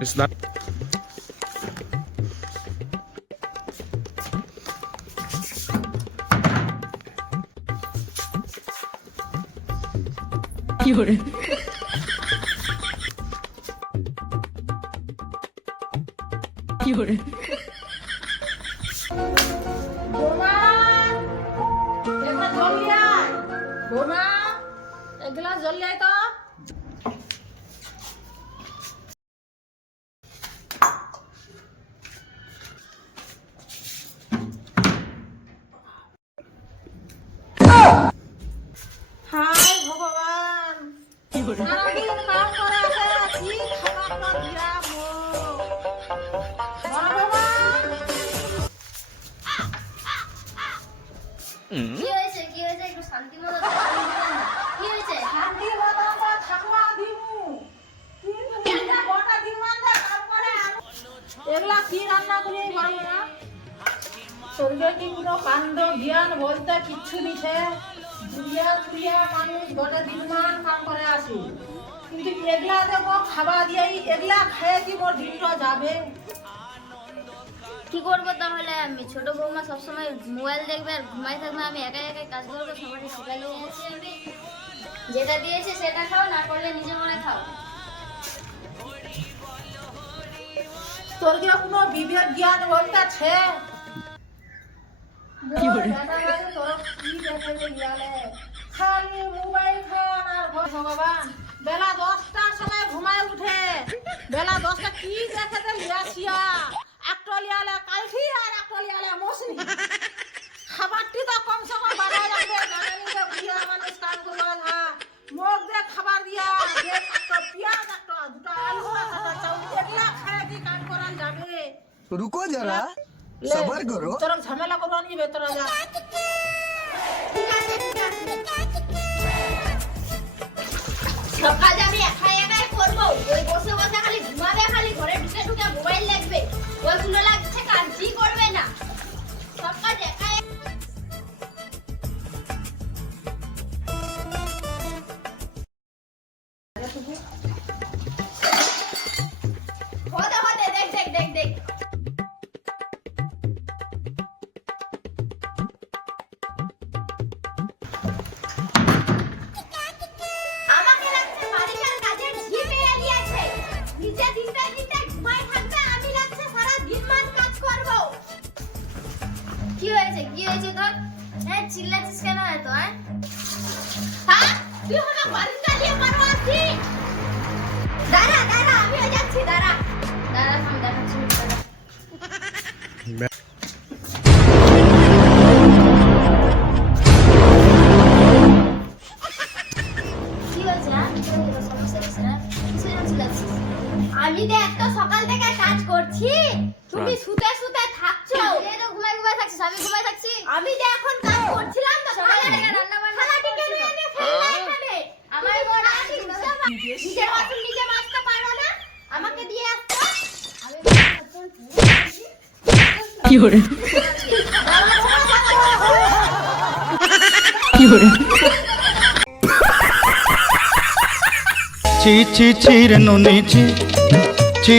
It's not. বোমা একটা জল নিয়ে আয়। বোমা এক গ্লাস জল নিয়ে আয় তো। হায় ভগবান, সারাদিন কাম করে আসে, কি খাবার দিয়া মো। বড় বোমা, কি হয়েছে একটু শান্তি মতো থাকতে দিবেন না? কি হয়েছে? শান্তি মতো আমরা থাকবা দিমু, কিন্তু এটা গোটা দিন মানতে কাম করে আনো। এগুলা কি রান্না করি বড় বোমা? শরীরে কি কোনো কাণ্ড জ্ঞান বলতে কিচ্ছু দিছে। দুনিয়া মানুষ গোটা দিন মান কাম করে আসি, কিন্তু এগুলা দেবো খাবা দিয়াই, এগুলা খেয়ে কি মোর দিনটা যাবে? কি করবো তাহলে? আমি ছোট বৌমা সবসময় মোবাইল দেখবে আর ঘুমাই থাকবে, আমি একাই কাজ করবো। সবাই শিখাই দিয়েছি আমি, যেটা দিয়েছে সেটা খাও, না করলে নিজে করে খাও। তোর কি কোনো বিবেক জ্ঞান বলতেছে? খালি মোবাইল খান আর ভগবান, বেলা 10টার সময় ঘুমায় উঠে, বেলা 10টা কি দেখে লিয়াছিয়া, একটা লিয়ালে কালখি আর একটা লিয়ালে মৌসুমি। খাবারটি তো কম সময় বানায় রাখবে, জানেনি যে বুড়িয়া মানুষ কাম করবা না। মুখ দিয়ে খাবার দিয়া, একটা পেঁয়াজ, একটা দুটা আলু, একটা চাউল, এগুলা খায় কি কাম করা যাবে? रुको जरा सबर करो। তোর ঝামেলা করবো নিবে তোরা যা। সব কাজ আমি একাই করবো। ওই বসে বসে খালি ঘুমাবে, খালি ঘরে ঢুকে ঢুকে মোবাইল দেখবে, ওইগুলো লাগছে কাজই করবে না। সব কাজ একাই। হতে দেখ। আমাকে লাগছে বাড়ির কাজের ঝি পেয়ে গিয়েছে। নিচে দিনটা ঘুমাই থাকবে, আমি লাগছে সারা দিন মান কাজ করব। কি হয়েছে তোর? হ্যাঁ চিল্লাছিস কেন এত? হ্যাঁ তুই হলো বাড়ির কাজে মারো আছি। দাঁড়া আমিও যাচ্ছি, দাঁড়া আমি দেখাচ্ছি। কি হয়েছে? সমস্যা হয়েছে না? কিসের জন্য চিল্লাচ্ছিস? আমি দেখ তো সকাল থেকে কাজ করছি, তুমি শুতে থাকছো। এই তো ঘুমাই থাকছিস, আমি ঘুমাই থাকছি। আমি যে এখন কাজ করছিলাম তো, সকাল থেকে রান্না বান্না খালাটিকে নিয়ে ফেললে এখানে। আমার বড় আছি, নিজের বাথরুম নিজে মাজতে পারো না, আমাকে দিয়ে আসতো। আমি ছি ছি ছি রে নুনি ছি ছি